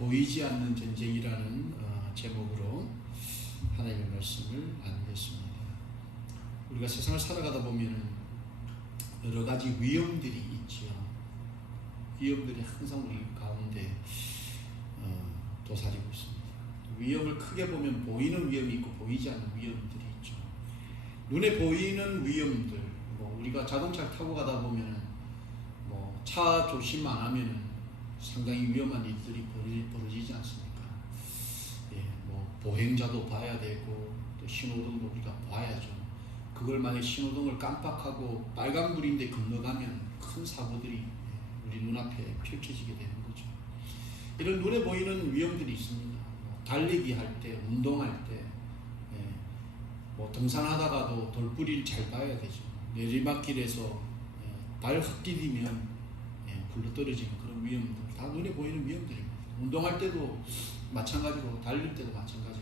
보이지 않는 전쟁이라는 제목으로 하나님의 말씀을 나누겠습니다. 우리가 세상을 살아가다 보면 여러 가지 위험들이 있지요. 위험들이 항상 우리 가운데 도사리고 있습니다. 위험을 크게 보면 보이는 위험이 있고 보이지 않는 위험들이 있죠. 눈에 보이는 위험들, 우리가 자동차를 타고 가다 보면 차 조심 안 하면 상당히 위험한 일들이 벌어지지 않습니까? 보행자도 봐야 되고 또 신호등도 우리가 봐야죠. 그걸 만약 신호등을 깜빡하고 빨간불인데 건너가면 큰 사고들이 우리 눈앞에 펼쳐지게 되는 거죠. 이런 눈에 보이는 위험들이 있습니다. 달리기 할 때, 운동할 때, 등산하다가도 돌부리를 잘 봐야 되죠. 내리막길에서 발 헛디디면 굴러 떨어지는 그런 위험들, 다 눈에 보이는 위험들입니다. 운동할 때도 마찬가지고 달릴 때도 마찬가지고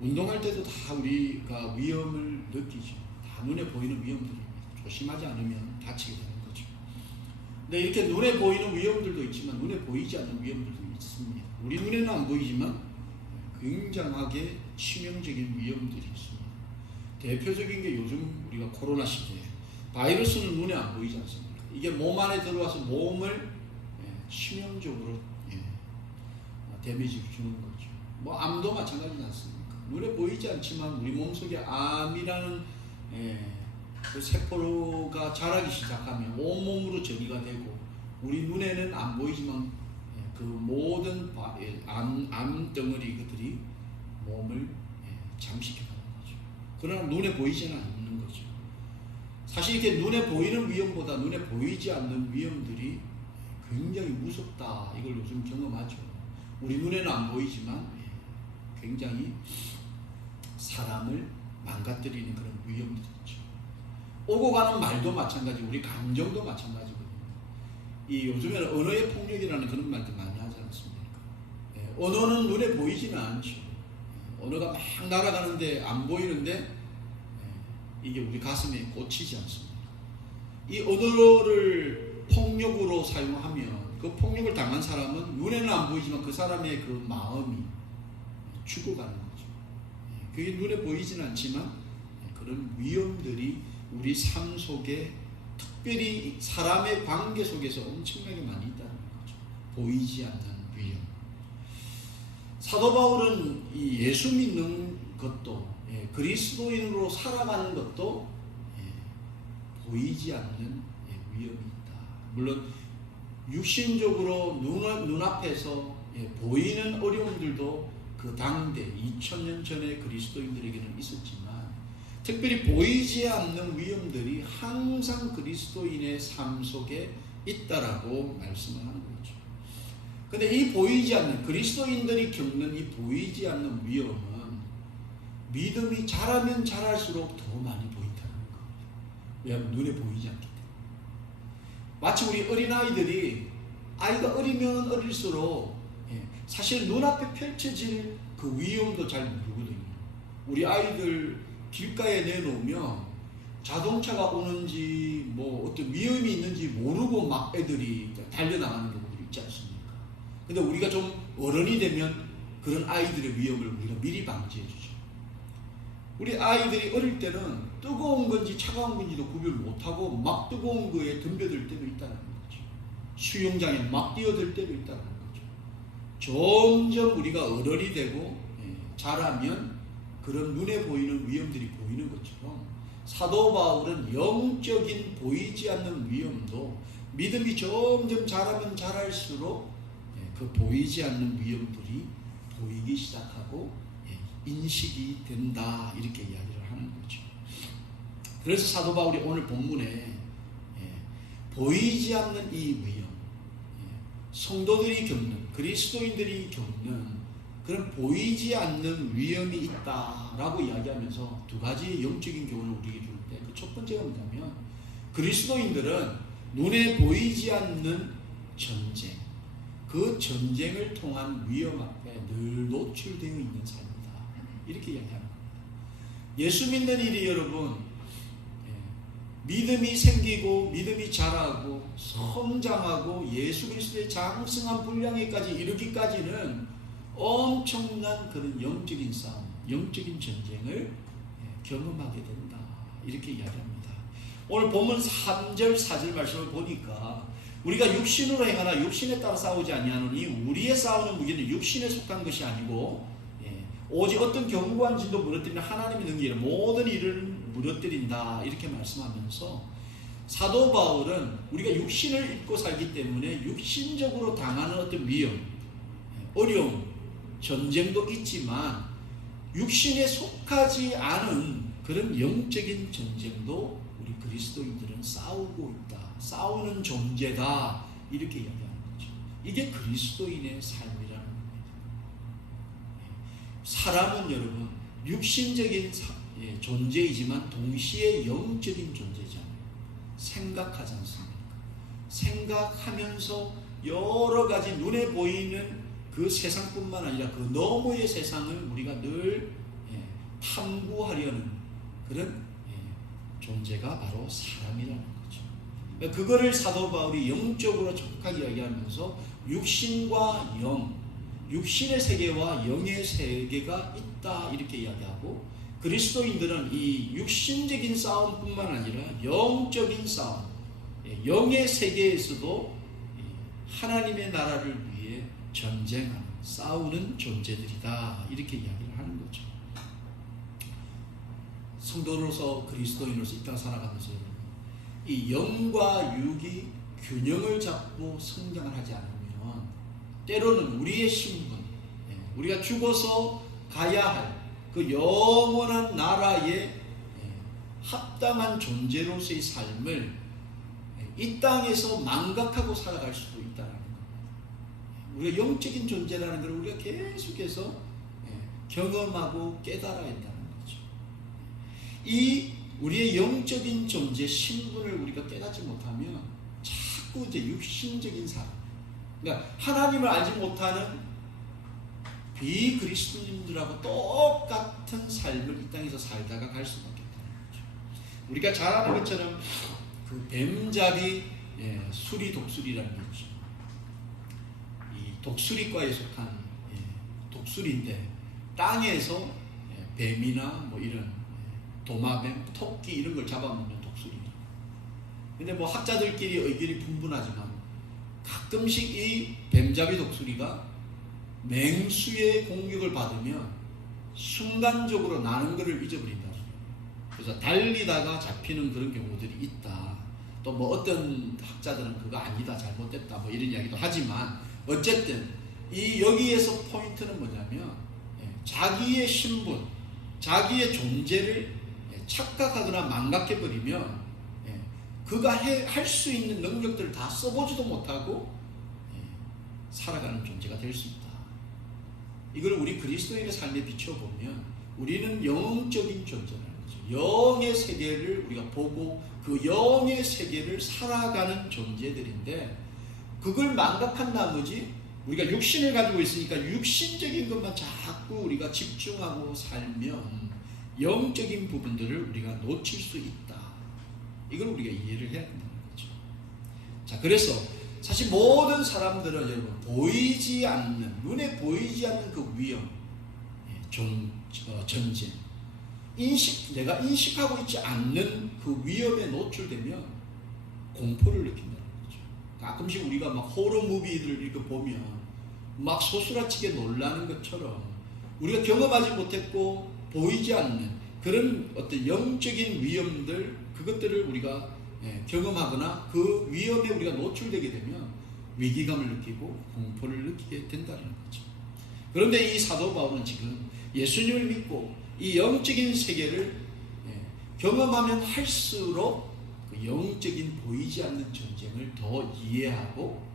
운동할 때도 다 우리가 위험을 느끼죠. 다 눈에 보이는 위험들입니다. 조심하지 않으면 다치게 되는 거죠. 근데 이렇게 눈에 보이는 위험들도 있지만 눈에 보이지 않는 위험들도 있습니다. 우리 눈에는 안 보이지만 굉장하게 치명적인 위험들이 있습니다. 대표적인 게 요즘 우리가 코로나 시대에 바이러스는 눈에 안 보이지 않습니까? 이게 몸 안에 들어와서 몸을 치명적으로 데미지를 주는 거죠. 암도 마찬가지지 않습니까? 눈에 보이지 않지만 우리 몸속에 암이라는 그 세포가 자라기 시작하면 온몸으로 전이가 되고 우리 눈에는 안 보이지만 그 모든 암 덩어리 것들이 몸을 잠식해가는 거죠. 그러나 눈에 보이지는 않는 거죠. 사실 이렇게 눈에 보이는 위험보다 눈에 보이지 않는 위험들이 굉장히 무섭다. 이걸 요즘 경험하죠. 우리 눈에는 안 보이지만 굉장히 사람을 망가뜨리는 그런 위험들이 있죠. 오고 가는 말도 마찬가지, 우리 감정도 마찬가지거든요. 이 요즘에는 언어의 폭력이라는 그런 말도 많이 하지 않습니까? 언어는 눈에 보이지는 않죠. 언어가 막 날아가는데 안 보이는데 이게 우리 가슴에 꽂히지 않습니까? 이 언어를 폭력으로 사용하면 그 폭력을 당한 사람은 눈에는 안 보이지만 그 사람의 그 마음이 죽어가는 거죠. 그게 눈에 보이지는 않지만 그런 위험들이 우리 삶 속에 특별히 사람의 관계 속에서 엄청나게 많이 있다는 거죠. 보이지 않는 위험. 사도 바울은 이 예수 믿는 것도 그리스도인으로 살아가는 것도 보이지 않는 위험이 있다. 물론 육신적으로 눈앞에서 보이는 어려움들도 그 당대 2000년 전에 그리스도인들에게는 있었지만 특별히 보이지 않는 위험들이 항상 그리스도인의 삶 속에 있다라고 말씀을 하는 거죠. 근데 이 보이지 않는 그리스도인들이 겪는 이 보이지 않는 위험은 믿음이 자라면 자랄수록 더 많이 보인다는 겁니다. 왜냐하면 눈에 보이지 않기 때문에. 마치 우리 어린아이들이 아이가 어리면 어릴수록 사실 눈앞에 펼쳐질 그 위험도 잘 모르거든요. 우리 아이들 길가에 내놓으면 자동차가 오는지 어떤 위험이 있는지 모르고 막 애들이 달려나가는 경우들이 있지 않습니까? 근데 우리가 좀 어른이 되면 그런 아이들의 위험을 우리가 미리 방지해 주죠. 우리 아이들이 어릴 때는 뜨거운 건지 차가운 건지도 구별 못하고 막 뜨거운 거에 덤벼들 때도 있다는 거죠. 수영장에 막 뛰어들 때도 있다는 거죠. 점점 우리가 어른이 되고 자라면 그런 눈에 보이는 위험들이 보이는 것처럼 사도 바울은 영적인 보이지 않는 위험도 믿음이 점점 자라면 자랄수록 그 보이지 않는 위험들이 보이기 시작하고 인식이 된다, 이렇게 이야기를 하는 거죠. 그래서 사도 바울이 오늘 본문에 보이지 않는 이 위험, 성도들이 겪는, 그리스도인들이 겪는 그런 보이지 않는 위험이 있다라고 이야기하면서 두 가지 영적인 교훈을 우리에게 줄 때 그 첫 번째가 뭐냐면 그리스도인들은 눈에 보이지 않는 전쟁, 그 전쟁을 통한 위험 앞에 늘 노출되어 있는 삶이다, 이렇게 이야기하는 겁니다. 예수 믿는 일이 여러분 믿음이 생기고 믿음이 자라고 성장하고 예수 그리스도의 장성한 분량에까지 이르기까지는 엄청난 그런 영적인 싸움, 영적인 전쟁을 경험하게 된다. 이렇게 이야기합니다. 오늘 본문 3절 4절 말씀을 보니까 우리가 육신으로 행하나 육신에 따라 싸우지 아니하노니 우리의 싸우는 무기는 육신에 속한 것이 아니고 오직 어떤 견고한 진도 무너뜨리는 하나님의 능력이라 모든 일을 무너뜨린다. 이렇게 말씀하면서 사도 바울은 우리가 육신을 입고 살기 때문에 육신적으로 당하는 어떤 위험, 어려움, 전쟁도 있지만 육신에 속하지 않은 그런 영적인 전쟁도 우리 그리스도인들은 싸우고 있다. 싸우는 존재다. 이렇게 이야기하는 거죠. 이게 그리스도인의 삶이라는 겁니다. 사람은 여러분 육신적인 존재이지만 동시에 영적인 존재잖아요. 생각하지 않습니까? 생각하면서 여러 가지 눈에 보이는 그 세상뿐만 아니라 그 너머의 세상을 우리가 늘 탐구하려는 그런 존재가 바로 사람이라는 거죠. 그거를 사도 바울이 영적으로 촉하게 이야기하면서 육신과 영, 육신의 세계와 영의 세계가 있다 이렇게 이야기하고, 그리스도인들은 이 육신적인 싸움뿐만 아니라 영적인 싸움, 영의 세계에서도 하나님의 나라를 위해 전쟁하는, 싸우는 존재들이다 이렇게 이야기를 하는 거죠. 성도로서 그리스도인으로서 이 땅 살아가면서 이 영과 육이 균형을 잡고 성장을 하지 않으면 때로는 우리의 신분, 우리가 죽어서 가야 할 그 영원한 나라에 합당한 존재로서의 삶을 이 땅에서 망각하고 살아갈 수도 있다는 겁니다. 우리가 영적인 존재라는 걸 우리가 계속해서 경험하고 깨달아야 한다는 거죠. 이 우리의 영적인 존재 신분을 우리가 깨닫지 못하면 자꾸 이제 육신적인 삶, 그러니까 하나님을 알지 못하는 비그리스도인들하고 똑같은 삶을 이 땅에서 살다가 갈 수밖에 없다는 거죠. 우리가 잘 아는 것처럼 그 뱀잡이 수리 독수리라는 게 있죠. 이 독수리과에 속한 독수리인데 땅에서 뱀이나 뭐 이런 도마뱀, 토끼 이런 걸 잡아먹는 독수리입니다. 근데 뭐 학자들끼리 의견이 분분하지만 가끔씩 이 뱀잡이 독수리가 맹수의 공격을 받으면 순간적으로 나는 것을 잊어버린다. 그래서 달리다가 잡히는 그런 경우들이 있다. 또 뭐 어떤 학자들은 그거 아니다, 잘못됐다 뭐 이런 이야기도 하지만 어쨌든 이 여기에서 포인트는 뭐냐면 자기의 신분, 자기의 존재를 착각하거나 망각해버리면 그가 할 수 있는 능력들을 다 써보지도 못하고 살아가는 존재가 될 수 있다. 이걸 우리 그리스도인의 삶에 비춰보면 우리는 영적인 존재라는 거죠. 영의 세계를 우리가 보고 그 영의 세계를 살아가는 존재들인데, 그걸 망각한 나머지 우리가 육신을 가지고 있으니까 육신적인 것만 자꾸 우리가 집중하고 살면 영적인 부분들을 우리가 놓칠 수 있다. 이걸 우리가 이해를 해야 된다는 거죠. 자, 그래서 사실 모든 사람들은 여러분 보이지 않는, 눈에 보이지 않는 그 위험, 전쟁, 내가 인식하고 있지 않는 그 위험에 노출되면 공포를 느낀다는 거죠. 가끔씩 우리가 막 호러 무비들을 이렇게 보면 막 소스라치게 놀라는 것처럼 우리가 경험하지 못했고 보이지 않는 그런 어떤 영적인 위험들, 그것들을 우리가 경험하거나 그 위험에 우리가 노출되게 되면 위기감을 느끼고 공포를 느끼게 된다는 거죠. 그런데 이 사도 바울은 지금 예수님을 믿고 이 영적인 세계를 경험하면 할수록 그 영적인 보이지 않는 전쟁을 더 이해하고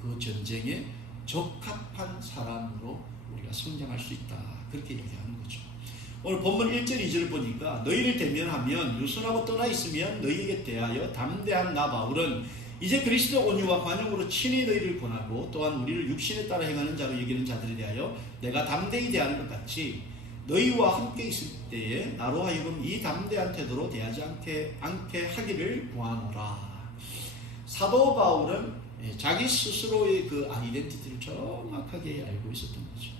그 전쟁에 적합한 사람으로 우리가 성장할 수 있다. 그렇게 얘기하는 거죠. 오늘 본문 1절 2절을 보니까 너희를 대면하면 유순하고 떠나 있으면 너희에게 대하여 담대한 나 바울은 이제 그리스도 온유와 관용으로 친히 너희를 권하고 또한 우리를 육신에 따라 행하는 자로 여기는 자들에 대하여 내가 담대히 대하는 것 같이 너희와 함께 있을 때에 나로 하여금 이 담대한 태도로 대하지 않게 하기를 구하노라. 사도 바울은 자기 스스로의 그 아이덴티티를 정확하게 알고 있었던 거죠.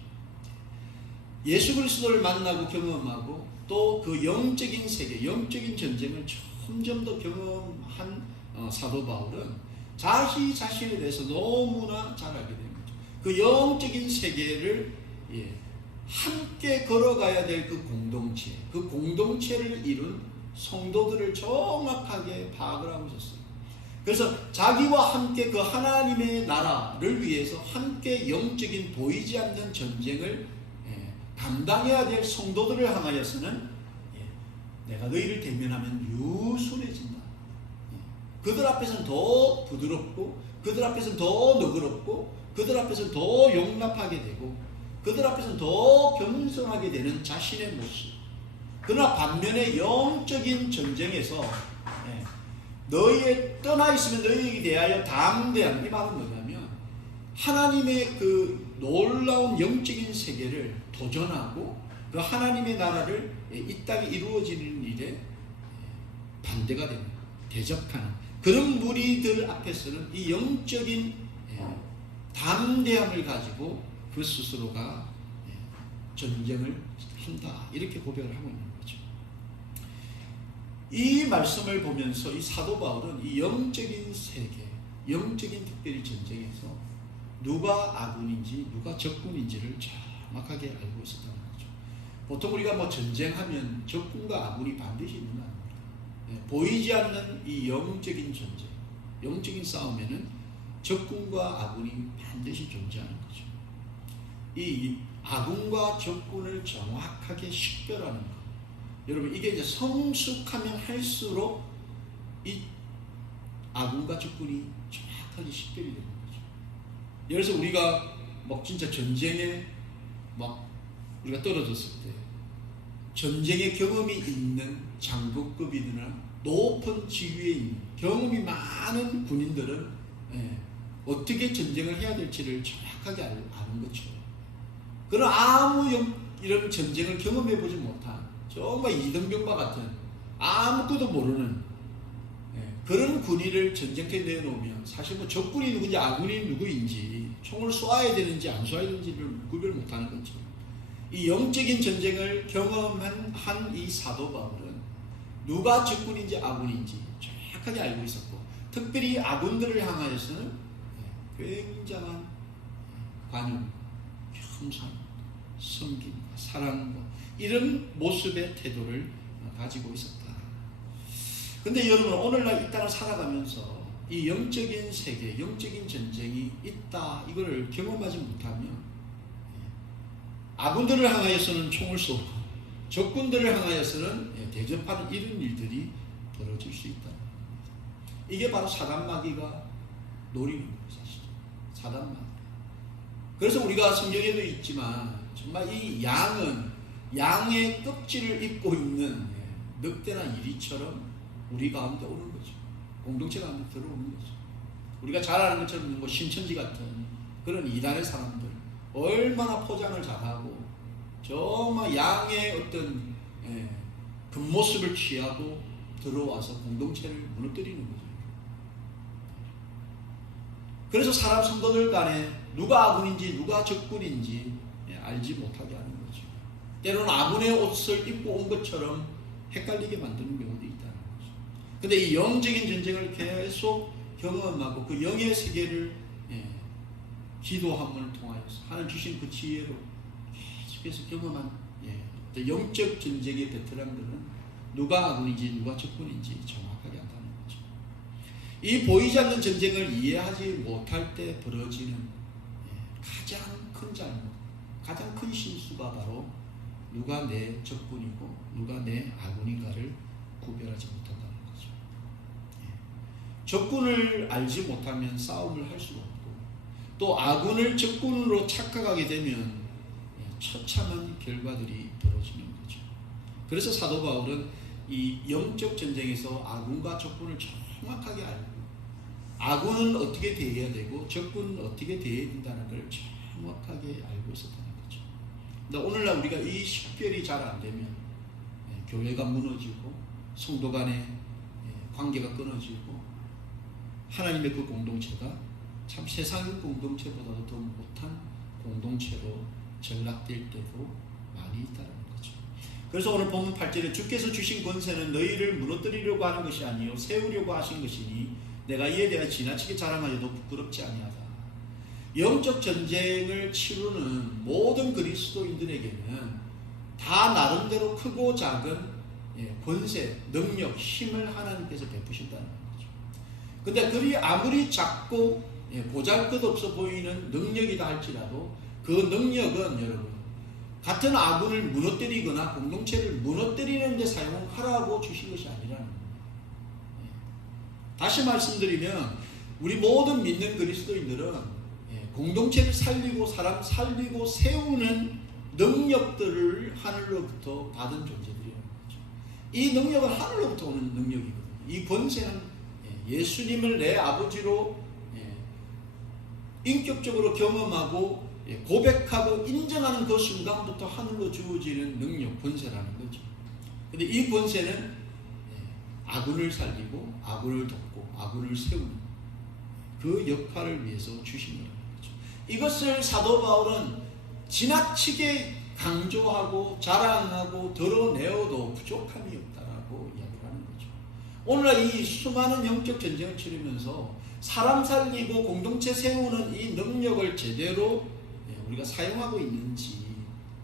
예수 그리스도를 만나고 경험하고 또 그 영적인 세계, 영적인 전쟁을 점점 더 경험한 사도 바울은 자신에 대해서 너무나 잘 알게 된 거죠. 그 영적인 세계를 함께 걸어가야 될 그 공동체를 이룬 성도들을 정확하게 파악을 하고 있었어요. 그래서 자기와 함께 그 하나님의 나라를 위해서 함께 영적인 보이지 않는 전쟁을 감당해야 될 성도들을 향하여서는 내가 너희를 대면하면 유순해진다. 그들 앞에서는 더 부드럽고 그들 앞에서는 더 너그럽고 그들 앞에서는 더 용납하게 되고 그들 앞에서는 더 겸손하게 되는 자신의 모습. 그러나 반면에 영적인 전쟁에서 너희에 떠나 있으면 너희에게 대하여 담대한, 이 말은 뭐냐면 하나님의 그 놀라운 영적인 세계를 도전하고 그 하나님의 나라를 이 땅에 이루어지는 일에 반대가 되는, 대적하는 그런 무리들 앞에서는 이 영적인 담대함을 가지고 그 스스로가 전쟁을 한다, 이렇게 고백을 하고 있는 거죠. 이 말씀을 보면서 이 사도 바울은 이 영적인 세계, 영적인 특별히 전쟁에서 누가 아군인지 누가 적군인지를 정확하게 알고 있었다는 거죠. 보통 우리가 뭐 전쟁하면 적군과 아군이 반드시 있는 거 아닙니까? 보이지 않는 이 영적인 전쟁, 영적인 싸움에는 적군과 아군이 반드시 존재하는 거죠. 이 아군과 적군을 정확하게 식별하는 것, 여러분 이게 이제 성숙하면 할수록 이 아군과 적군이 정확하게 식별이 되는 거죠. 예를 들어서 우리가 막 진짜 전쟁에 막 우리가 떨어졌을 때 전쟁의 경험이 있는 장급급이나 높은 지위에 있는 경험이 많은 군인들은 어떻게 전쟁을 해야 될지를 정확하게 아는 거죠. 그러나 아무 이런 전쟁을 경험해 보지 못한 정말 이등병과 같은 아무것도 모르는 그런 군인을 전쟁터에 내놓으면 사실 뭐 적군이 누구인지 아군이 누구인지 총을 쏘아야 되는지 안 쏘아야 되는지를 구별 못하는 거죠. 이 영적인 전쟁을 경험한 이 사도 바울은 누가 적군인지 아군인지 정확하게 알고 있었고, 특별히 아군들을 향하여서는 굉장한 관용, 겸손, 섬김, 사랑과 이런 모습의 태도를 가지고 있었다. 근데 여러분 오늘날 이 땅을 살아가면서 이 영적인 세계, 영적인 전쟁이 있다, 이걸 경험하지 못하면 아군들을 향하여서는 총을 쏘고 적군들을 향하여서는 대접하는 이런 일들이 벌어질 수 있다. 이게 바로 사단마귀가 노리는 거예요, 사실. 사단마귀. 그래서 우리가 성경에도 있지만 정말 이 양의 껍질을 입고 있는 늑대나 이리처럼 우리 가운데 오는 거죠. 공동체 가운데 들어오는 거죠. 우리가 잘 아는 것처럼 뭐 신천지 같은 그런 이단의 사람들 얼마나 포장을 잘하고 정말 양의 어떤 겉모습을 취하고 들어와서 공동체를 무너뜨리는 거죠. 그래서 사람 성도들 간에 누가 아군인지 누가 적군인지 알지 못하게 하는 거죠. 때로는 아군의 옷을 입고 온 것처럼 헷갈리게 만드는 경우도 있다는 거죠. 근데 이 영적인 전쟁을 계속 경험하고 그 영의 세계를 기도함을 통하여서 하나님 주신 그 지혜로 계속해서 경험한 영적 전쟁의 베테랑들은 누가 아군인지 누가 적군인지 정확하게 안다는 거죠. 이 보이지 않는 전쟁을 이해하지 못할 때 벌어지는 가장 큰 잘못, 가장 큰 실수가 바로 누가 내 적군이고 누가 내 아군인가를 구별하지 못한다는 거죠. 적군을 알지 못하면 싸움을 할 수가 없고, 또 아군을 적군으로 착각하게 되면 처참한 결과들이 벌어지는 거죠. 그래서 사도 바울은 이 영적 전쟁에서 아군과 적군을 정확하게 알고 아군은 어떻게 대해야 되고 적군은 어떻게 대해야 된다는 걸 정확하게 알고 있었다는 거죠. 근데 오늘날 우리가 이 식별이 잘 안 되면 교회가 무너지고 성도 간의 관계가 끊어지고 하나님의 그 공동체가 참 세상의 공동체보다도 더 못한 공동체로 전락될 때도 많이 있다는 거죠. 그래서 오늘 본문 8절에 주께서 주신 권세는 너희를 무너뜨리려고 하는 것이 아니요 세우려고 하신 것이니 내가 이에 대해 지나치게 자랑하여도 부끄럽지 아니하다. 영적 전쟁을 치르는 모든 그리스도인들에게는 다 나름대로 크고 작은 권세, 능력, 힘을 하나님께서 베푸신다는 거죠. 근데 그리 아무리 작고 보잘것없어 보이는 능력이다 할지라도 그 능력은 여러분 같은 아군을 무너뜨리거나 공동체를 무너뜨리는 데 사용하라고 주신 것이 아니라는 겁니다. 다시 말씀드리면 우리 모든 믿는 그리스도인들은 공동체를 살리고 사람 살리고 세우는 능력들을 하늘로부터 받은 존재들이라는 거죠. 이 능력은 하늘로부터 오는 능력이거든요. 이 권세는 예수님을 내 아버지로 인격적으로 경험하고 고백하고 인정하는 그 순간부터 하늘로 주어지는 능력, 권세라는 거죠. 근데 이 권세는 아군을 살리고 아군을 돕고 아군을 세우는 그 역할을 위해서 주신 거예요. 이것을 사도 바울은 지나치게 강조하고 자랑하고 드러내어도 부족함이 없다라고 이야기를 하는 거죠. 오늘날 이 수많은 영적 전쟁을 치르면서 사람 살리고 공동체 세우는 이 능력을 제대로 우리가 사용하고 있는지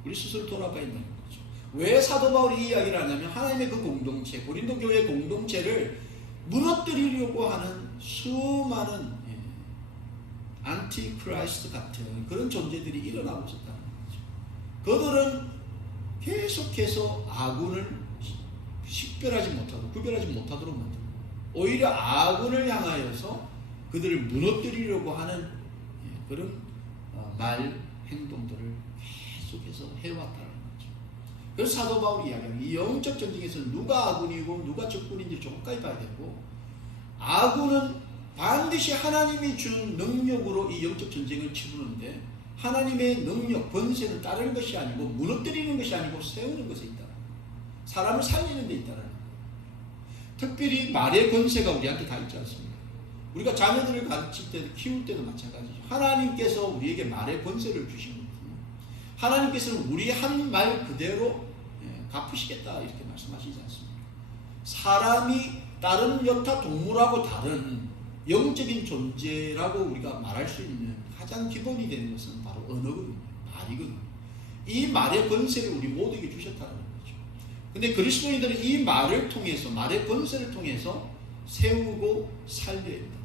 우리 스스로 돌아봐야 된다는 거죠. 왜 사도 바울이 이 이야기를 하냐면 하나님의 그 공동체, 고린도 교회 공동체를 무너뜨리려고 하는 수많은 안티크라이스트 같은 그런 존재들이 일어나고 있었다는 거죠. 그들은 계속해서 아군을 식별하지 못하도록 구별하지 못하도록 만들고 오히려 아군을 향하여서 그들을 무너뜨리려고 하는 그런 말 행동들을 계속해서 해왔다는 거죠. 그래서 사도 바울이 이야기하는 이 영적 전쟁에서 누가 아군이고 누가 적군인지 조금까지 봐야 되고 아군은 반드시 하나님이 준 능력으로 이 영적 전쟁을 치르는데 하나님의 능력, 권세는 다른 것이 아니고 무너뜨리는 것이 아니고 세우는 것에 있다. 사람을 살리는 데 있다는 거예요. 특별히 말의 권세가 우리한테 다 있지 않습니까? 우리가 자녀들을 가르칠 때도 키울 때도 마찬가지죠. 하나님께서 우리에게 말의 권세를 주신 거거든요. 하나님께서는 우리 한 말 그대로 갚으시겠다 이렇게 말씀하시지 않습니까? 사람이 다른 여타 동물하고 다른 영적인 존재라고 우리가 말할 수 있는 가장 기본이 되는 것은 바로 언어거든요. 말이거든요. 이 말의 권세를 우리 모두에게 주셨다는 거죠. 근데 그리스도인들은 이 말을 통해서 말의 권세를 통해서 세우고 살려야 된다.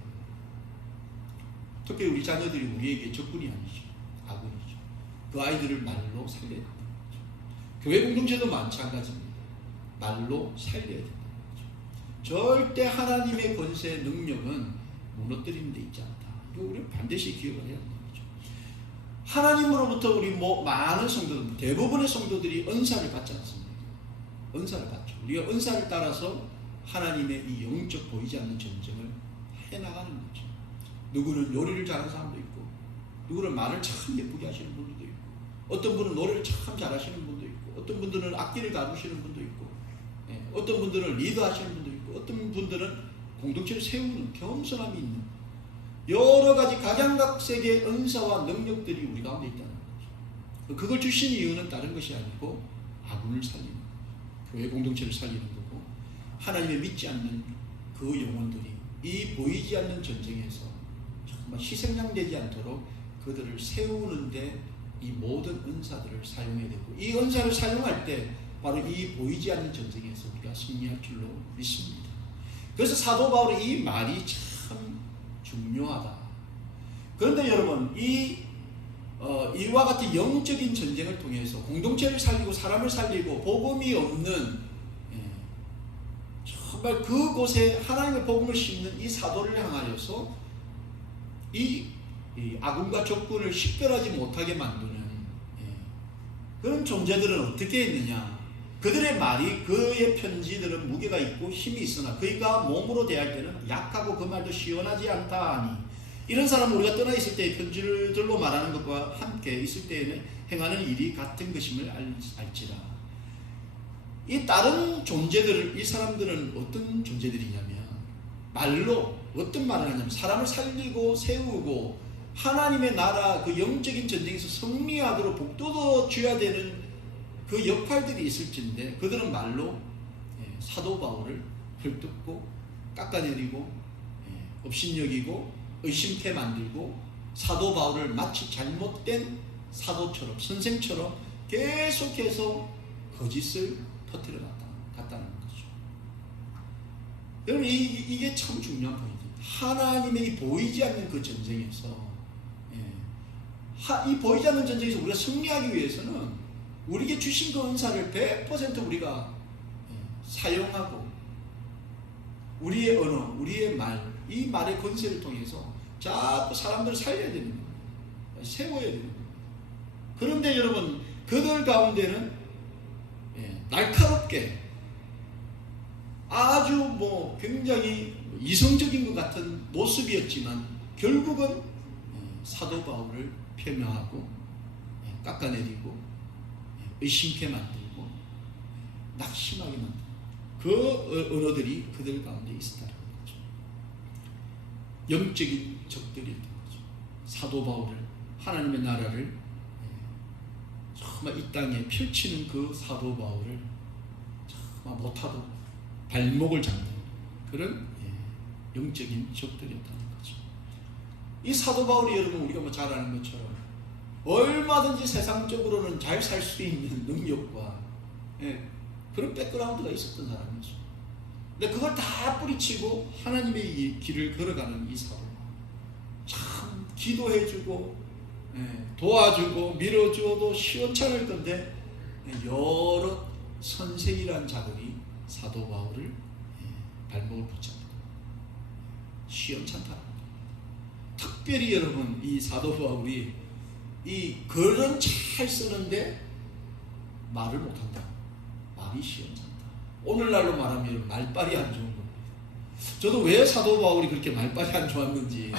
특히 우리 자녀들이 우리에게 적군이 아니죠. 아군이죠. 그 아이들을 말로 살려야 된다. 교회 공동체도 마찬가지입니다. 말로 살려야 된다. 절대 하나님의 권세 능력은 무너뜨리는 데 있지 않다. 이거 우리 반드시 기억을 해야 되는 거죠. 하나님으로부터 우리 많은 성도들, 대부분의 성도들이 은사를 받지 않습니다. 은사를 받죠. 우리가 은사를 따라서 하나님의 이 영적 보이지 않는 전쟁을 해나가는 거죠. 누구는 요리를 잘하는 사람도 있고, 누구는 말을 참 예쁘게 하시는 분들도 있고, 어떤 분은 노래를 참 잘하시는 분도 있고, 어떤 분들은 악기를 다루시는 분도 있고, 어떤 분들은 리더하시는 분도 있고, 어떤 분들은 공동체를 세우는 겸손함이 있는 여러 가지 각양각색의 은사와 능력들이 우리 가운데 있다는 거죠. 그걸 주신 이유는 다른 것이 아니고 아군을 살리는 거예요. 교회 공동체를 살리는 거고 하나님의 믿지 않는 그 영혼들이 이 보이지 않는 전쟁에서 정말 희생양되지 않도록 그들을 세우는데 이 모든 은사들을 사용해야 되고 이 은사를 사용할 때 바로 이 보이지 않는 전쟁에서 우리가 승리할 줄로 믿습니다. 그래서 사도 바울의 이 말이 참 중요하다. 그런데 여러분 이와 같은 영적인 전쟁을 통해서 공동체를 살리고 사람을 살리고 복음이 없는 정말 그곳에 하나님의 복음을 심는 이 사도를 향하여서 이 아군과 적군을 식별하지 못하게 만드는 그런 존재들은 어떻게 했느냐. 그들의 말이 그의 편지들은 무게가 있고 힘이 있으나 그가 몸으로 대할 때는 약하고 그 말도 시원하지 않다 하니 이런 사람은 우리가 떠나 있을 때의 편지들로 말하는 것과 함께 있을 때에는 행하는 일이 같은 것임을 알지라. 이 다른 존재들, 이 사람들은 어떤 존재들이냐면 말로 어떤 말을 하냐면 사람을 살리고 세우고 하나님의 나라 그 영적인 전쟁에서 승리하도록 북돋워 줘야 되는 그 역할들이 있을진데 그들은 말로 사도 바울을 헐뜯고 깎아내리고 업신여기고 의심케 만들고 사도 바울을 마치 잘못된 사도처럼 선생처럼 계속해서 거짓을 터뜨려 갔다는 거죠. 여러분 이게 참 중요한 포인트입니다. 하나님의 보이지 않는 그 전쟁에서 이 보이지 않는 전쟁에서 우리가 승리하기 위해서는 우리에게 주신 그 은사를 100% 우리가 사용하고 우리의 언어, 우리의 말, 이 말의 권세를 통해서 자꾸 사람들을 살려야 되는 거예요. 세워야 되는 거예요. 그런데 여러분 그들 가운데는 날카롭게 아주 굉장히 이성적인 것 같은 모습이었지만 결국은 사도 바울을 폄하하고 깎아내리고 의심케 만들고 낙심하게 만들고 그 언어들이 그들 가운데 있었다는 거죠. 영적인 적들이었던 거죠. 사도 바울을 하나님의 나라를 정말 이 땅에 펼치는 그 사도 바울을 정말 못하도록 발목을 잡는 그런 영적인 적들이었다는 거죠. 이 사도 바울이 여러분 우리가 잘 아는 것처럼 얼마든지 세상적으로는 잘 살 수 있는 능력과 그런 백그라운드가 있었던 사람이죠. 근데 그걸 다 뿌리치고 하나님의 길을 걸어가는 이 사도 참 기도해주고 도와주고 밀어주어도 시원찮을 건데 여러 선생이란 자들이 사도 바울을 발목을 붙잡고 시원찮다. 특별히 여러분 이 사도 바울이 이 글은 잘 쓰는데 말을 못한다. 말이 시원찮다. 오늘날로 말하면 말빨이 안 좋은 겁니다. 저도 왜 사도 바울이 그렇게 말빨이 안 좋았는지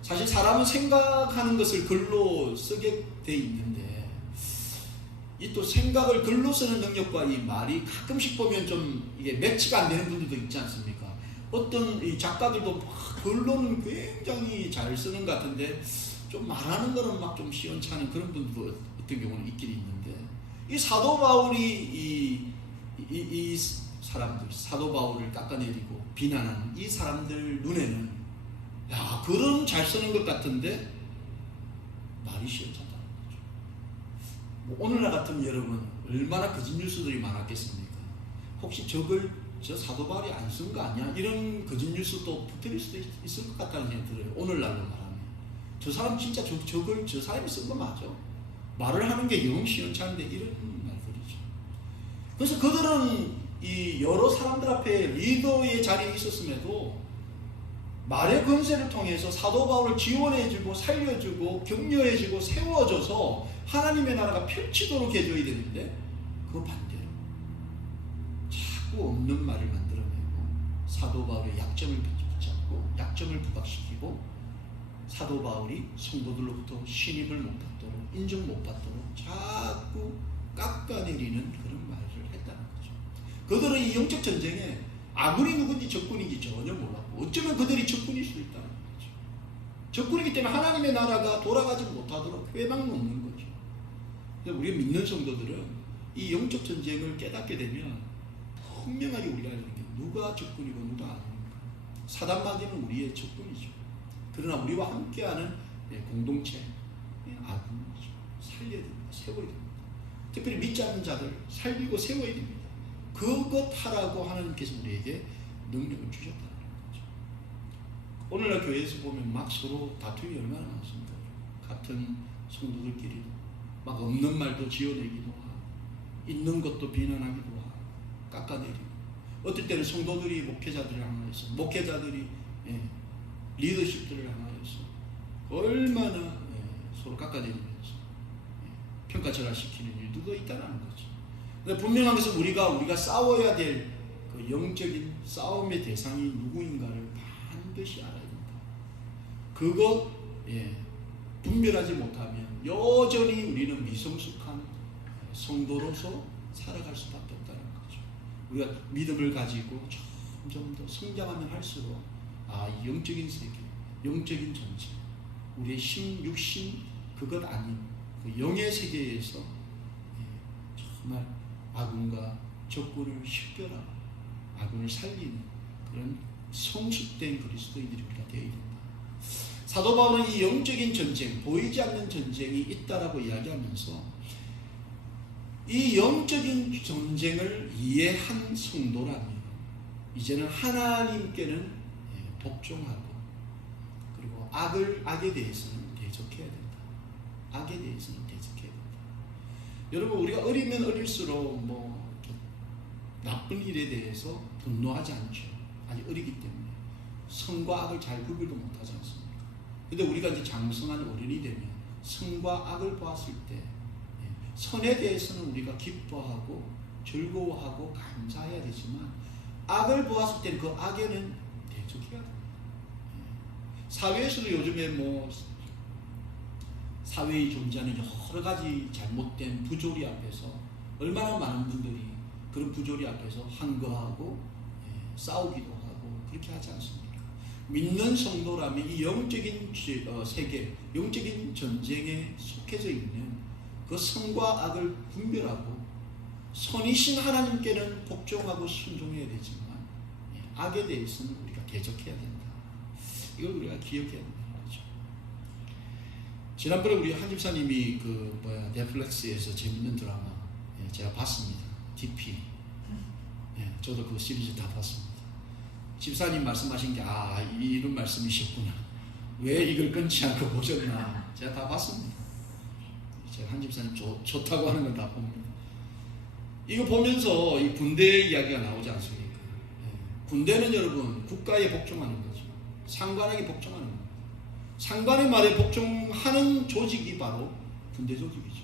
사실 사람은 생각하는 것을 글로 쓰게 돼 있는데 이 또 생각을 글로 쓰는 능력과 이 말이 가끔씩 보면 좀 이게 매치가 안 되는 분들도 있지 않습니까? 어떤 이 작가들도 글로는 굉장히 잘 쓰는 것 같은데 좀 말하는 거는 막 좀 시원찮은 그런 분들도 어떤 경우는 있긴 있는데 이 사도 바울이 이 사람들 사도 바울을 깎아내리고 비난하는 이 사람들 눈에는 야 글은 잘 쓰는 것 같은데 말이 시원찮다는 거죠. 오늘날 같으면 여러분 얼마나 거짓 뉴스들이 많았겠습니까? 혹시 저 사도 바울이 안 쓴 거 아니야? 이런 거짓 뉴스도 붙을 수도 있을 것 같다는 생각이 들어요. 오늘날로 말하면 저 사람 진짜 저 사람이 쓴 거 맞아? 말을 하는 게 영 시원찮은데 이런 말들이죠. 그래서 그들은 이 여러 사람들 앞에 리더의 자리에 있었음에도 말의 권세를 통해서 사도 바울을 지원해주고 살려주고 격려해주고 세워줘서 하나님의 나라가 펼치도록 해줘야 되는데 그 반대로 자꾸 없는 말을 만들어내고 사도 바울의 약점을 붙잡고 약점을 부각시키고 사도 바울이 성도들로부터 신입을 못 받도록 인정 못 받도록 자꾸 깎아내리는 그런 말을 했다는 거죠. 그들은 이 영적 전쟁에 아군이 누군지 적군인지 전혀 몰랐고 어쩌면 그들이 적군일 수 있다는 거죠. 적군이기 때문에 하나님의 나라가 돌아가지 못하도록 회방 놓는 거죠. 그래서 우리가 믿는 성도들은 이 영적 전쟁을 깨닫게 되면 분명하게 우리가 알는 게 누가 적군이고 누가 아닙니까? 사단마귀는 우리의 적군이죠. 그러나 우리와 함께하는 공동체 아군이죠. 살려야 됩니다. 세워야 됩니다. 특별히 믿지 않는 자들 살리고 세워야 됩니다. 그것 하라고 하나님께서 우리에게 능력을 주셨다는 거죠. 오늘날 교회에서 보면 막 서로 다툼이 얼마나 많습니다. 같은 성도들끼리 막 없는 말도 지어내기도 하고 있는 것도 비난하기도 하고 깎아내리고 어떨 때는 성도들이 목회자들을 향하여서 목회자들이 리더십들을 향하여서 얼마나 서로 깎아내리면서 평가절하시키는 일도 있다는 거죠. 근데 분명한 것은 우리가 싸워야 될 그 영적인 싸움의 대상이 누구인가를 반드시 알아야 된다. 그것 분별하지 못하면 여전히 우리는 미성숙한 성도로서 살아갈 수밖에 없다는 거죠. 우리가 믿음을 가지고 점점 더 성장하면 할수록 이 영적인 세계, 영적인 전체, 우리의 심, 육신 그것 아닌 그 영의 세계에서 정말 아군과 적군을 식별하고 아군을 살리는 그런 성숙된 그리스도인들이 우리가 되어야 된다. 사도 바울은 이 영적인 전쟁, 보이지 않는 전쟁이 있다라고 이야기하면서 이 영적인 전쟁을 이해한 성도라면 이제는 하나님께는 복종하고 그리고 악에 대해서는 대적해야 된다. 악에 대해서는 대적해야 된다. 여러분 우리가 어리면 어릴수록 나쁜 일에 대해서 분노하지 않죠. 아직 어리기 때문에 선과 악을 잘 구별도 못하지 않습니까? 근데 우리가 이제 장성한 어른이 되면 선과 악을 보았을 때 선에 대해서는 우리가 기뻐하고 즐거워하고 감사해야 되지만 악을 보았을 때는 그 악에는 대적해야 됩니다. 사회에서도 요즘에 사회에 존재하는 여러 가지 잘못된 부조리 앞에서 얼마나 많은 분들이 그런 부조리 앞에서 항거하고 싸우기도 하고 그렇게 하지 않습니까? 믿는 성도라면 이 영적인 세계, 영적인 전쟁에 속해져 있는 그 선과 악을 분별하고 선이신 하나님께는 복종하고 순종해야 되지만 악에 대해서는 우리가 대적해야 된다. 이걸 우리가 기억해야 된다. 지난번에 우리 한 집사님이 넷플릭스에서 재밌는 드라마 제가 봤습니다. DP. 저도 그 시리즈 다 봤습니다. 집사님 말씀하신 게 이런 말씀이셨구나. 왜 이걸 끊지 않고 보셨나. 제가 다 봤습니다. 제가 한 집사님 좋다고 하는 건 다 봅니다. 이거 보면서 이 군대 이야기가 나오지 않습니까? 군대는 여러분 국가에 복종하는 거죠. 상관에게 복종하는 거죠. 상관의 말에 복종하는 조직이 바로 군대 조직이죠.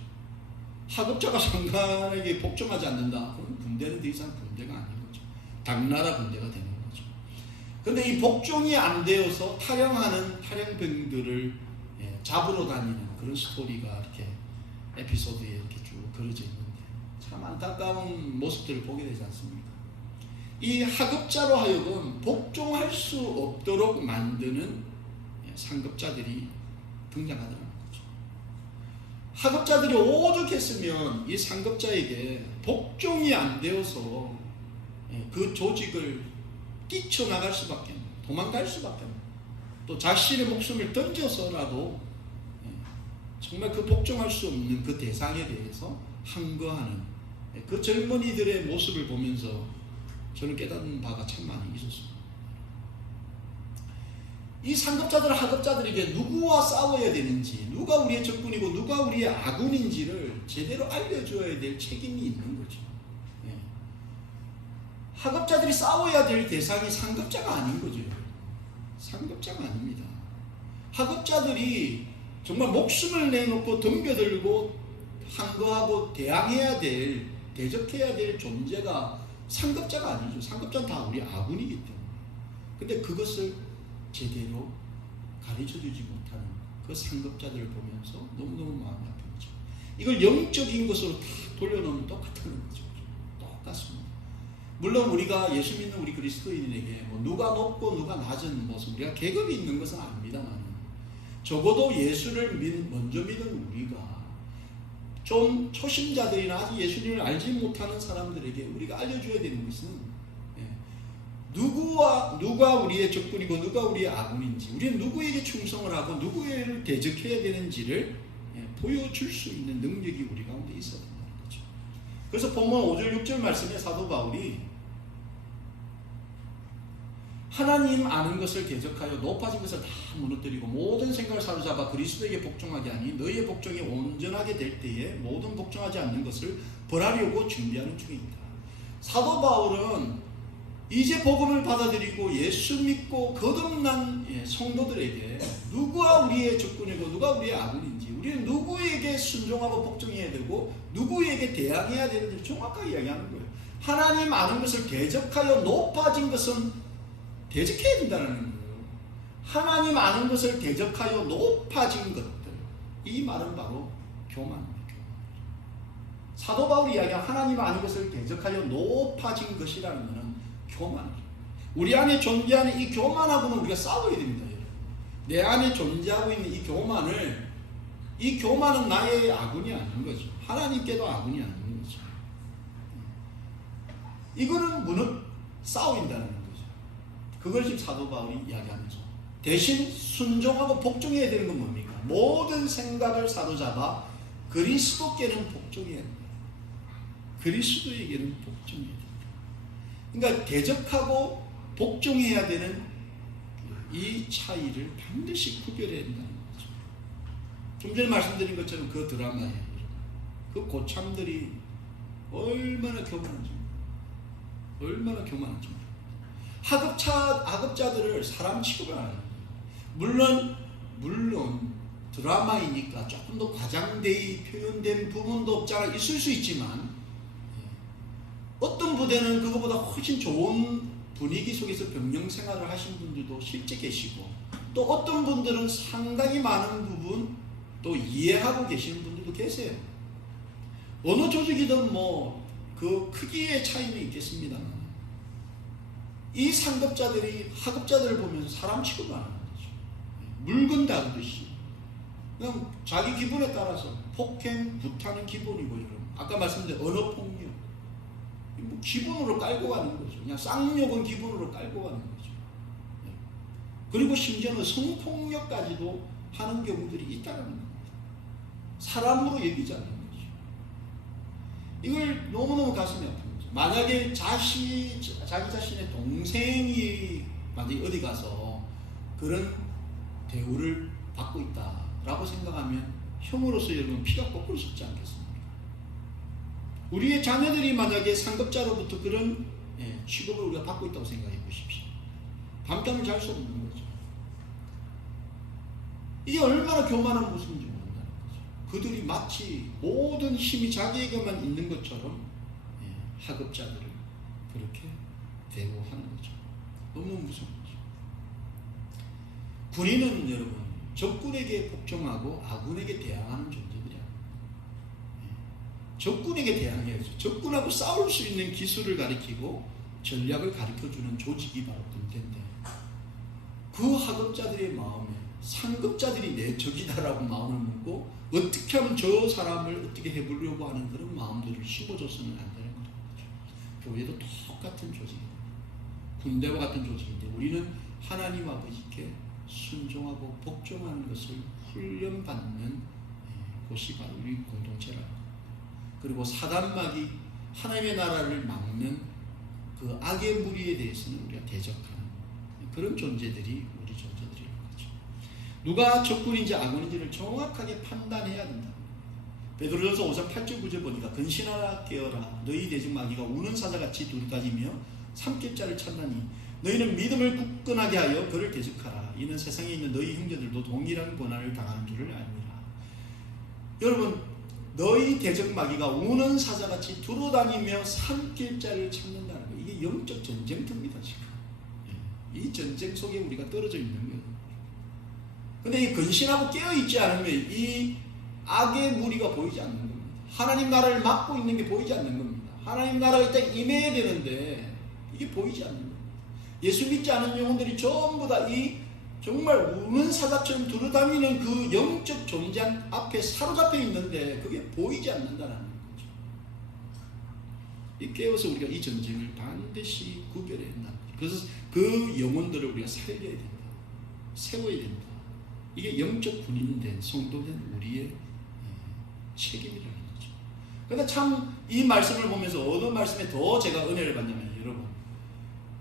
하급자가 상관에게 복종하지 않는다. 그럼 군대는 더 이상 군대가 아닌 거죠. 당나라 군대가 되는 거죠. 그런데 이 복종이 안 되어서 탈영하는 탈영병들을 잡으러 다니는 그런 스토리가 이렇게 에피소드에 이렇게 쭉 그려져 있는데 참 안타까운 모습들을 보게 되지 않습니까? 이 하급자로 하여금 복종할 수 없도록 만드는 상급자들이 등장하더라는 거죠. 하급자들이 오죽했으면 이 상급자에게 복종이 안 되어서 그 조직을 뛰쳐나갈 수밖에 없는, 도망갈 수밖에 없는, 또 자신의 목숨을 던져서라도 정말 그 복종할 수 없는 그 대상에 대해서 항거하는 그 젊은이들의 모습을 보면서 저는 깨닫는 바가 참 많이 있었습니다. 이 상급자들, 하급자들에게 누구와 싸워야 되는지, 누가 우리의 적군이고 누가 우리의 아군인지를 제대로 알려줘야 될 책임이 있는 거죠. 하급자들이 싸워야 될 대상이 상급자가 아닌 거죠. 상급자가 아닙니다. 하급자들이 정말 목숨을 내놓고 덤벼들고 항거하고 대항해야 될, 대적해야 될 존재가 상급자가 아니죠. 상급자는 다 우리 아군이기 때문에. 근데 그것을 제대로 가르쳐주지 못하는 그 상급자들을 보면서 너무너무 마음이 아픈 거죠. 이걸 영적인 것으로 다 돌려놓으면 똑같은 거죠. 똑같습니다. 물론 우리가 예수 믿는 우리 그리스도인에게 누가 높고 누가 낮은 모습, 우리가 계급이 있는 것은 아닙니다만 적어도 예수를 먼저 믿은 우리가 좀 초심자들이나 아직 예수님을 알지 못하는 사람들에게 우리가 알려줘야 되는 것은 누가 우리의 적군이고 누가 우리의 아군인지, 우리는 누구에게 충성을 하고 누구를 대적해야 되는지를 보여줄 수 있는 능력이 우리 가운데 있어야 된다는 거죠. 그래서 본문 5절 6절 말씀에 사도 바울이 하나님 아는 것을 대적하여 높아진 것을 다 무너뜨리고 모든 생각을 사로잡아 그리스도에게 복종하게 하니 너희의 복종이 온전하게 될 때에 모든 복종하지 않는 것을 벌하려고 준비하는 중입니다. 사도 바울은 이제 복음을 받아들이고 예수 믿고 거듭난 성도들에게 누가 우리의 적군이고 누가 우리의 아군인지, 우리는 누구에게 순종하고 복종해야 되고 누구에게 대항해야 되는지 정확하게 이야기하는 거예요. 하나님 아는 것을 대적하여 높아진 것은 대적해야 된다는 거예요. 하나님 아는 것을 대적하여 높아진 것들, 이 말은 바로 교만입니다. 사도 바울이 이야기한 하나님 아는 것을 대적하여 높아진 것이라는 것은 교만입니다. 우리 안에 존재하는 이 교만하고는 우리가 싸워야 됩니다. 여러분. 내 안에 존재하고 있는 이 교만은 나의 아군이 아닌 거죠. 하나님께도 아군이 아닌 거죠. 이거는 싸워인다는 거죠. 그걸 지금 사도 바울이 이야기하면서 대신 순종하고 복종해야 되는 건 뭡니까? 모든 생각을 사로잡아 그리스도께는 복종해야 됩니다. 그리스도에게는 복종해야 됩니다. 그러니까 대적하고 복종해야 되는 이 차이를 반드시 구별해야 된다는 거죠. 좀 전에 말씀드린 것처럼 그 드라마에 그 고참들이 얼마나 교만한지, 하급자들을 사람 취급을 안 합니다. 물론 드라마이니까 조금 더 과장되이 표현된 부분도 없잖아 있을 수 있지만, 어떤 부대는 그것보다 훨씬 좋은 분위기 속에서 병영 생활을 하신 분들도 실제 계시고, 또 어떤 분들은 상당히 많은 부분 또 이해하고 계시는 분들도 계세요. 어느 조직이든 그 크기의 차이는 있겠습니다만, 이 상급자들이 하급자들을 보면서 사람 취급을 안 하는 거죠. 물건 다루듯이 그냥 자기 기분에 따라서 폭행, 구타는 기본이고, 여러분 아까 말씀드린 언어폭력 기본으로 깔고 가는 거죠. 그냥 쌍욕은 기본으로 깔고 가는 거죠. 그리고 심지어는 성폭력까지도 하는 경우들이 있다는 겁니다. 사람으로 여기지 않는 거죠. 이걸 너무너무 가슴이 아픈 거죠. 만약에 자기 자신의 동생이 만약에 어디 가서 그런 대우를 받고 있다라고 생각하면 형으로서 여러분 피가 거꾸로 솟지 않겠습니까? 우리의 자녀들이 만약에 상급자로부터 그런 취급을 우리가 받고 있다고 생각해 보십시오. 밤잠을 잘 수 없는 거죠. 이게 얼마나 교만한 모습인지 모른다는 거죠. 그들이 마치 모든 힘이 자기에게만 있는 것처럼 하급자들을 그렇게 대우하는 거죠. 너무 무서운 거죠. 군인은 여러분 적군에게 복종하고 아군에게 대항하는 존재들이야. 적군에게 대항해야죠. 적군하고 싸울 수 있는 기술을 가르치고 전략을 가르쳐주는 조직이 바로 군대인데, 그 하급자들의 마음에 상급자들이 내 적이다라고 마음을 먹고 어떻게 하면 저 사람을 어떻게 해보려고 하는 그런 마음들을 심어줬으면 안 되는 거죠. 교회도 똑같은 조직입니다. 군대와 같은 조직인데, 우리는 하나님 아버지께 순종하고 복종하는 것을 훈련받는 곳이 바로 우리 공동체라고. 그리고 사단마귀 하나님의 나라를 막는 그 악의 무리에 대해서는 우리가 대적하는 그런 존재들이 우리 존재들이라는 거죠. 누가 적군인지 아군인지를 정확하게 판단해야 된다. 베드로전서 5장 8절 9절 보니까 근신하라 깨어라 너희 대적마귀가 우는 사자같이 두루다니며 삼킬 자를 찾나니 너희는 믿음을 굳건하게 하여 그를 대적하라. 이는 세상에 있는 너희 형제들도 동일한 고난을 당하는 줄을 알미라. 여러분, 너희 대적마귀가 우는 사자같이 두루다니며 삼킬 자를 찾는다는 거, 이게 영적 전쟁터입니다. 지금 이 전쟁 속에 우리가 떨어져 있는 거예요. 근데 이 근신하고 깨어있지 않으면 이 악의 무리가 보이지 않는 겁니다. 하나님 나라를 막고 있는 게 보이지 않는 겁니다. 하나님 나라가 이때 임해야 되는데 이게 보이지 않는 겁니다. 예수 믿지 않은 영혼들이 전부 다 이 정말 우는 사자처럼 두루다니는 그 영적 존재 앞에 사로잡혀 있는데 그게 보이지 않는다는 거죠. 이 깨워서 우리가 이 전쟁을 반드시 구별해야 한다. 그래서 그 영혼들을 우리가 살려야 된다. 세워야 된다. 이게 영적 군인된 성도된 우리의 책임이라는 거죠. 그러니까 참 이 말씀을 보면서 어느 말씀에 더 제가 은혜를 받냐면, 여러분,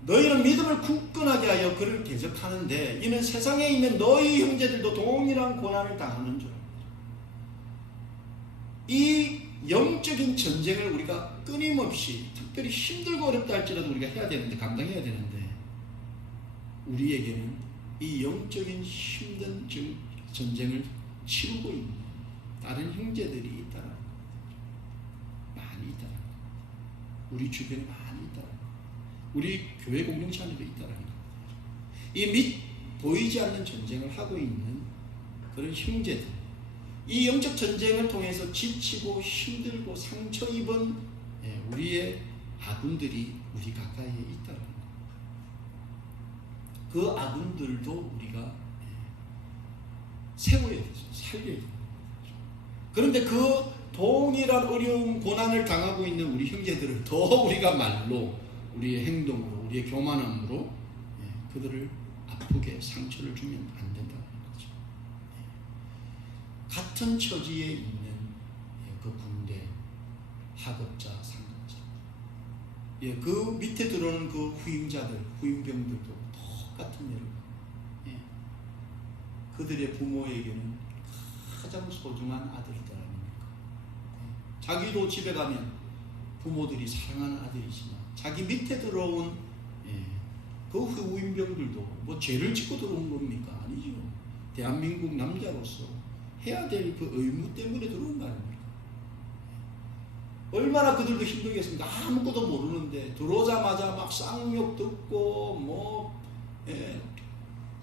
너희는 믿음을 굳건하게 하여 그를 대적하는데 이는 세상에 있는 너희 형제들도 동일한 고난을 당하는 줄. 이 영적인 전쟁을 우리가 끊임없이, 특별히 힘들고 어렵다 할지라도 우리가 해야 되는데, 감당해야 되는데, 우리에게는 이 영적인 힘든 전쟁을 치르고 있는 다른 형제들이 있다는 거예요. 많이 있다는 거예요. 우리 주변에 많이 있다는 거예요. 우리 교회 공동체 안에도 있다는 거예요. 이 보이지 않는 전쟁을 하고 있는 그런 형제들, 이 영적 전쟁을 통해서 지치고 힘들고 상처 입은 우리의 아군들이 우리 가까이에 있다는 것. 그 아군들도 우리가 세워야 되죠. 살려야 돼요. 그런데 그 동일한 어려움, 고난을 당하고 있는 우리 형제들을 더 우리가 말로, 우리의 행동으로, 우리의 교만함으로 그들을 아프게 상처를 주면 안 된다는 거죠. 같은 처지에 있는 그 군대, 하급자, 상급자, 그 밑에 들어오는 그 후임자들, 후임병들도 똑같은 여러분. 그들의 부모에게는 가장 소중한 아들이다. 자기도 집에 가면 부모들이 사랑하는 아들이지만 자기 밑에 들어온 그 후임병들도 뭐 죄를 짓고 들어온 겁니까? 아니죠. 대한민국 남자로서 해야 될 그 의무 때문에 들어온 거 아닙니까? 얼마나 그들도 힘들겠습니까? 아무것도 모르는데 들어오자마자 막 쌍욕 듣고 뭐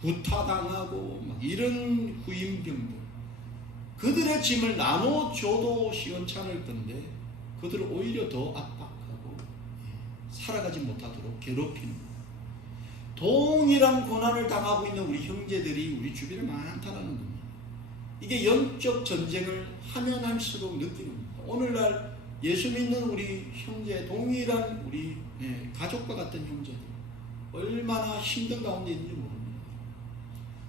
구타당하고 막 이런 후임병들, 그들의 짐을 나눠줘도 시원찮을 건데 그들을 오히려 더 압박하고 살아가지 못하도록 괴롭히는, 동일한 고난을 당하고 있는 우리 형제들이 우리 주변에 많다는 겁니다. 이게 영적 전쟁을 하면 할수록 느끼는 겁니다. 오늘날 예수 믿는 우리 형제, 동일한 우리 가족과 같은 형제들 얼마나 힘든 가운데 있는지 모릅니다.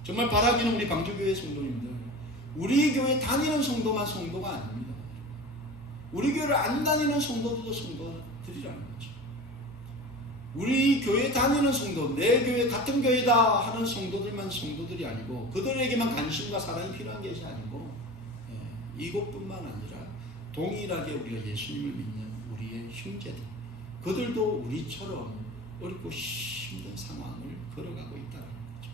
정말 바라기는 우리 방주교회 성도님들, 우리 교회 다니는 성도만 성도가 아닙니다. 우리 교회를 안 다니는 성도들도 성도들이라는 거죠. 우리 교회 다니는 성도, 내 교회 같은 교회다 하는 성도들만 성도들이 아니고, 그들에게만 관심과 사랑이 필요한 것이 아니고, 이곳뿐만 아니라 동일하게 우리가 예수님을 믿는 우리의 형제들, 그들도 우리처럼 어렵고 힘든 상황을 걸어가고 있다는 거죠.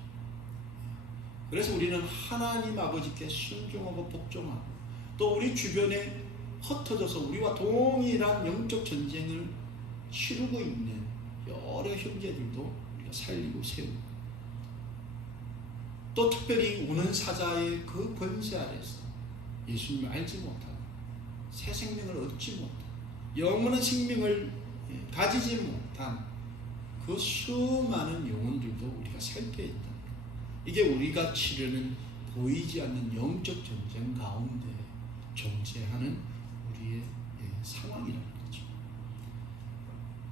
그래서 우리는 하나님 아버지께 순종하고 복종하고, 또 우리 주변에 흩어져서 우리와 동일한 영적 전쟁을 치르고 있는 여러 형제들도 우리가 살리고 세우고, 또 특별히 오는 사자의 그 권세 아래서 예수님을 알지 못하고 새 생명을 얻지 못한, 영원한 생명을 가지지 못한 그 수많은 영혼들도 우리가 살펴야 한다. 이게 우리가 치르는 보이지 않는 영적 전쟁 가운데 존재하는 우리의 상황이라는 거죠.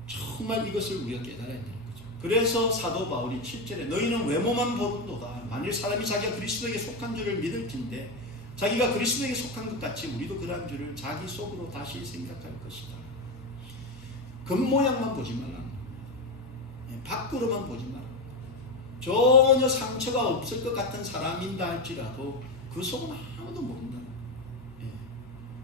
정말 이것을 우리가 깨달아야 되는 거죠. 그래서 사도 바울이 7절에 너희는 외모만 보는도다. 만일 사람이 자기가 그리스도에게 속한 줄을 믿을진데 자기가 그리스도에게 속한 것 같이 우리도 그러한 줄을 자기 속으로 다시 생각할 것이다. 겉모양만 보지 말라. 밖으로만 보지 말라. 전혀 상처가 없을 것 같은 사람인다 할지라도 그 속은 아무도 모른다.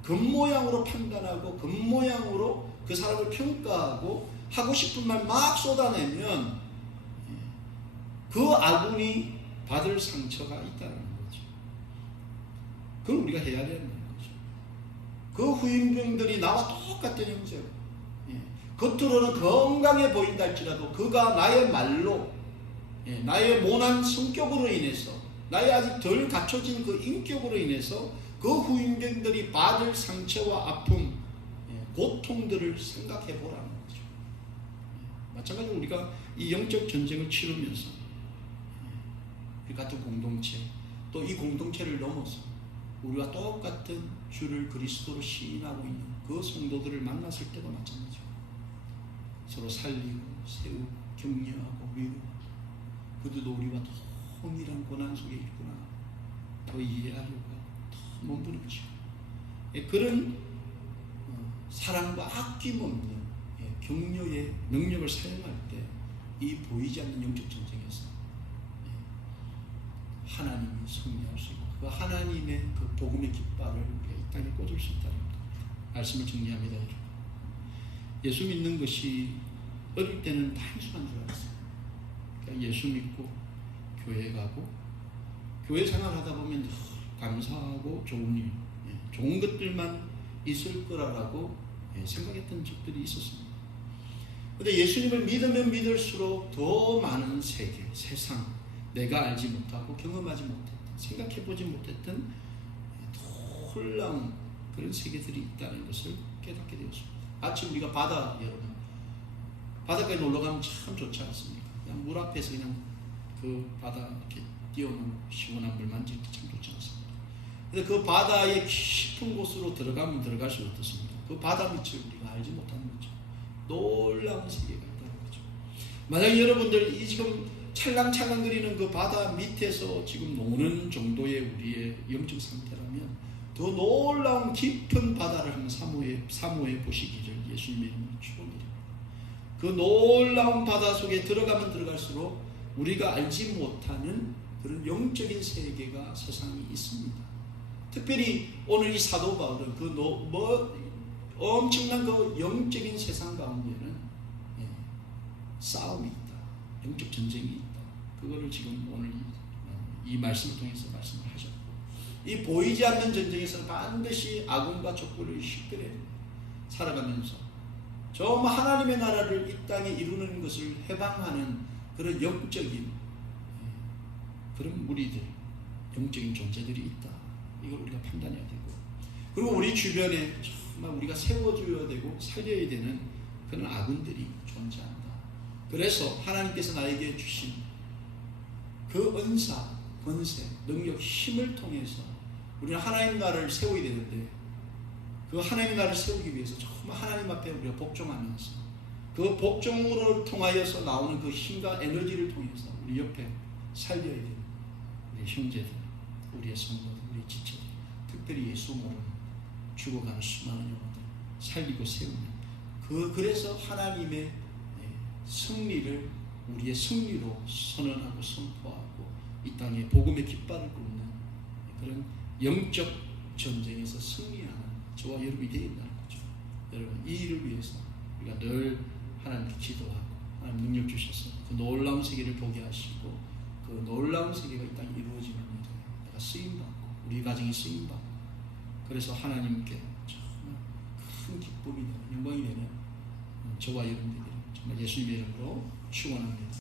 겉모양으로 판단하고 겉모양으로 그 사람을 평가하고 하고 싶은 말 막 쏟아내면 그 아군이 받을 상처가 있다는 거죠. 그걸 우리가 해야 되는 거죠. 그 후임병들이 나와 똑같은 형제로 겉으로는 건강해 보인다 할지라도 그가 나의 말로, 나의 모난 성격으로 인해서, 나의 아직 덜 갖춰진 그 인격으로 인해서 그 후임병들이 받을 상처와 아픔, 고통들을 생각해 보라는 거죠. 마찬가지로 우리가 이 영적 전쟁을 치르면서 우리 같은 공동체, 또 이 공동체를 넘어서 우리와 똑같은 주를 그리스도로 시인하고 있는 그 성도들을 만났을 때도 마찬가지고, 서로 살리고 세우고 격려하고 위로하고, 그들도 우리와 동일한 고난 속에 있구나 더 이해하려고 더 몸부림치고, 그런 사랑과 아낌없는 격려의 능력을 사용할 때 이 보이지 않는 영적 전쟁에서 하나님이 승리할 수 있고, 그 하나님의 그 복음의 깃발을 우리가 이 땅에 꽂을 수 있다는 말씀을 정리합니다. 예수 믿는 것이 어릴 때는 단순한 줄 알았어요. 그러니까 예수 믿고 교회 가고 교회 생활하다 보면 감사하고 좋은 일, 좋은 것들만 있을 거라고 생각했던 적들이 있었습니다. 그런데 예수님을 믿으면 믿을수록 더 많은 세계, 세상, 내가 알지 못하고 경험하지 못했던, 생각해보지 못했던 놀라운 그런 세계들이 있다는 것을 깨닫게 되었습니다. 마치 우리가 바다, 여러분, 바닷가에 놀러가면 참 좋지 않습니까? 그냥 물 앞에서 그냥 그 바다 이렇게 뛰어오는 시원한 물 만지기 참 좋지 않습니까? 근데 그 바다의 깊은 곳으로 들어가면 들어갈수록 어떻습니까? 그 바다 밑을 우리가 알지 못하는 거죠. 놀라운 세계가 있다는 거죠. 만약 여러분들 이 지금 찰랑찰랑거리는 그 바다 밑에서 지금 노는 정도의 우리의 영적 상태라면 더 놀라운 깊은 바다를 한번 사모해 보시기를 예수님의 이름으로 축원드립니다. 그 놀라운 바다 속에 들어가면 들어갈수록 우리가 알지 못하는 그런 영적인 세계가 세상에 있습니다. 특별히 오늘 이 사도 바울은 엄청난 그 영적인 세상 가운데는 싸움이 있다. 영적 전쟁이 있다. 그거를 지금 오늘 이 말씀을 통해서 말씀을 하셨고, 이 보이지 않는 전쟁에서는 반드시 악운과 족보를 쉽게 살아가면서 정말 하나님의 나라를 이 땅에 이루는 것을 해방하는 그런 영적인 그런 무리들, 영적인 존재들이 있다. 이걸 우리가 판단해야 되고, 그리고 우리 주변에 정말 우리가 세워줘야 되고 살려야 되는 그런 아군들이 존재한다. 그래서 하나님께서 나에게 주신 그 은사, 권세, 능력, 힘을 통해서 우리는 하나님 나라를 세워야 되는데, 그 하나님 나라를 세우기 위해서 정말 하나님 앞에 우리가 복종하면서 그 복종으로 통하여서 나오는 그 힘과 에너지를 통해서 우리 옆에 살려야 되는 우리 형제들, 우리의 성도들, 우리 지체들, 특별히 예수 모르는 죽어가는 수많은 영혼들 살리고 세우는 그래서 하나님의 승리를 우리의 승리로 선언하고 선포하고 이 땅에 복음의 깃발을 꽂는 그런 영적 전쟁에서 승리하는 저와 여러분이 되어야 된다는 거죠. 여러분, 이 일을 위해서 우리가 늘 하나님께 기도하고 하나님 능력 주셔서 그 놀라운 세계를 보게 하시고 그 놀라운 세계가 이 땅에 이루어지는 일에 내가 쓰임받고 우리 가정이 쓰임받고, 그래서 하나님께 정말 큰 기쁨이 되는, 영광이 되는 저와 여러분들이 정말 예수님의 이름으로 축원합니다.